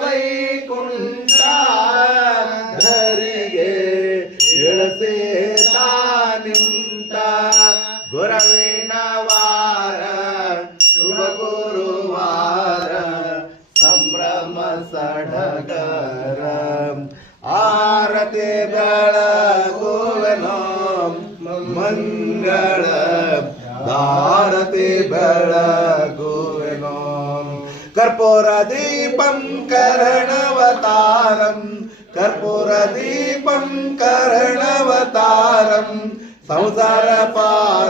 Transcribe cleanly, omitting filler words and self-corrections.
ವೈಕುಂಠ ಧರಿಗೆ ಇಳಸೇತಾ ನಿಂತ ಗುರವಿನ ವಾರ ಶುಭ ಗುರುವಾರ ಸಂಭ್ರಮ ಸಡಗರ ಆರತಿ ಬೆಳಗುವೆನೋ ಮಂಗಳ ದಾರತಿ ಬೆಳಗುವೆನೋ ಕರ್ಪೂರ ದೀಪಂ ಕರ್ಣವತಾರಂ ಕರ್ಪೂರ ದೀಪಂ ಕರ್ಣವತಾರಂ ಸಂಸಾರ ಪಾರ